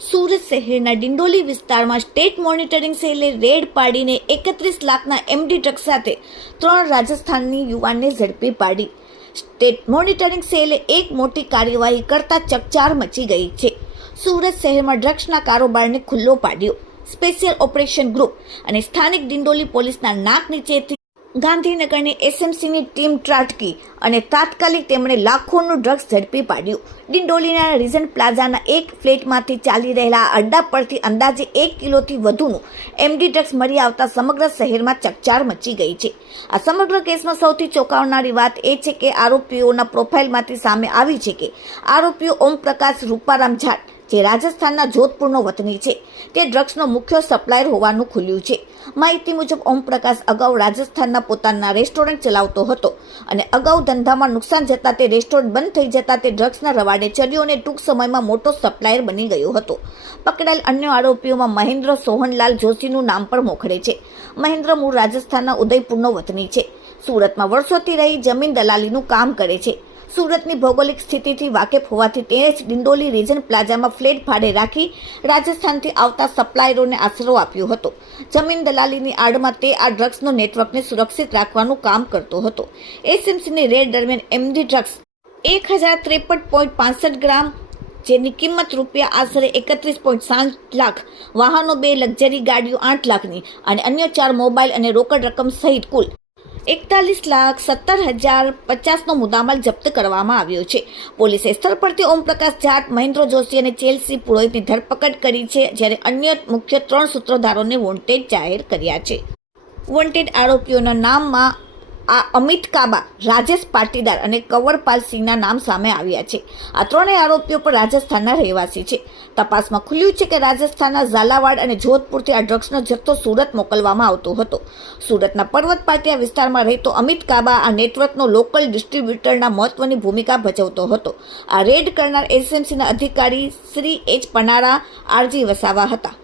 સુરત શહેરના ડિંડોલી વિસ્તારમાં state monitoring સેલે red પાડીને એકત્રીસ લાખના એમડી ડ્રગ સાથે ત્રણ રાજસ્થાનની યુવાનને ઝડપી પાડી. સ્ટેટ મોનિટરિંગ સેલે એક મોટી કાર્યવાહી કરતા ચકચાર મચી ગઈ છે. સુરત શહેરમાં ડ્રગ્સના કારોબારને ખુલ્લો પાડ્યો. સ્પેશિયલ ઓપરેશન ગ્રુપ અને સ્થાનિક ડિંડોલી પોલીસના નાક નીચેથી ગાંધીનગરની એસએમસીની ટીમ ત્રાટકી અને તાત્કાલિક તેમણે લાખોનું ડ્રગ્સ ઝડપી પાડ્યું. ડિંડોલીના રીઝન પ્લાઝાના એક ફ્લેટમાંથી ચાલી રહેલા અડ્ડા પરથી અંદાજે એક કિલોથી વધુનું એમડી ડ્રગ્સ મળી આવતા સમગ્ર શહેરમાં ચકચાર મચી ગઈ છે. આ સમગ્ર કેસમાં સૌથી ચોંકાવનારી વાત એ છે કે આરોપીઓના પ્રોફાઇલમાંથી સામે આવી છે કે આરોપીઓ ઓમપ્રકાશ રૂપારામ જાટ જે રાજસ્થાનના જોધપુરનો વતની છે. તે ડ્રગ્સનો મુખ્ય સપ્લાયર હોવાનું ખુલ્યું છે. માહિતી મુજબ, ઓમપ્રકાશ અગાઉ રાજસ્થાનના પોતાના રેસ્ટોરન્ટ ચલાવતો હતો અને અગાઉ ધંધામાં નુકસાન જતાં તે રેસ્ટોરન્ટ બંધ થઈ જતાં તે ડ્રગ્સના રવાડે ચડ્યો અને ટૂંક સમયમાં મોટો સપ્લાયર બની ગયો હતો. પકડાયેલ અન્ય આરોપીઓમાં મહેન્દ્ર સોહનલાલ જોશીનું નામ પણ મોખડે છે. મહેન્દ્ર મૂળ રાજસ્થાનના ઉદયપુરનો વતની છે. સુરતમાં વર્ષોથી રહી જમીન દલાલીનું કામ કરે છે. સુરતની ભૌગોલિક સ્થિતિથી વાકેફ હોવાથી તેણે જ ડિંડોલી રીજન પ્લાઝામાં ફ્લેટ ભાડે રાખી રાજસ્થાનથી આવતા સપ્લાયરોને આશરો આપ્યો હતો. જમીન દલાલીની આડમાં તે આ ડ્રગ્સનો નેટવર્કને સુરક્ષિત રાખવાનું કામ કરતો હતો. એસએમસીની રેડ દરમિયાન એમડી ડ્રગ્સ એક હજાર ત્રેપન પોઈન્ટ પાસઠ ગ્રામ, જેની કિંમત રૂપિયા આશરે એકત્રીસ પોઈન્ટ સાત લાખ, વાહનો બે લક્ઝરી ગાડીઓ આઠ લાખની અને અન્ય ચાર મોબાઈલ અને રોકડ રકમ સહિત કુલ એકતાલીસ લાખ સત્તર હજાર પચાસનો મુદ્દામાલ જપ્ત કરવામાં આવ્યો છે. પોલીસે સ્થળ પરથી ઓમપ્રકાશ જાટ, મહેન્દ્ર જોશી અને ચેલ્સી પુરોહિતની ધરપકડ કરી છે, જ્યારે અન્ય મુખ્ય ત્રણ સૂત્રધારોને વોન્ટેડ જાહેર કર્યા છે. વોન્ટેડ આરોપીઓના નામમાં આ અમિત કાબા, રાજેશ પાટીદાર અને કંવરપાલ સિંહના નામ સામે આવ્યા છે. આ ત્રણેય આરોપીઓ પણ રાજસ્થાનના રહેવાસી છે. તપાસમાં ખુલ્યું છે કે રાજસ્થાનના ઝાલાવાડ અને જોધપુરથી આ ડ્રગ્સનો જથ્થો સુરત મોકલવામાં આવતો હતો. સુરતના પર્વત પાટિયા વિસ્તારમાં રહેતો અમિત કાબા આ નેટવર્કનો લોકલ ડિસ્ટ્રીબ્યુટરના મહત્વની ભૂમિકા ભજવતો હતો. આ રેડ કરનાર એસએમસીના અધિકારી શ્રી એચ પનારા, આરજી વસાવા હતા.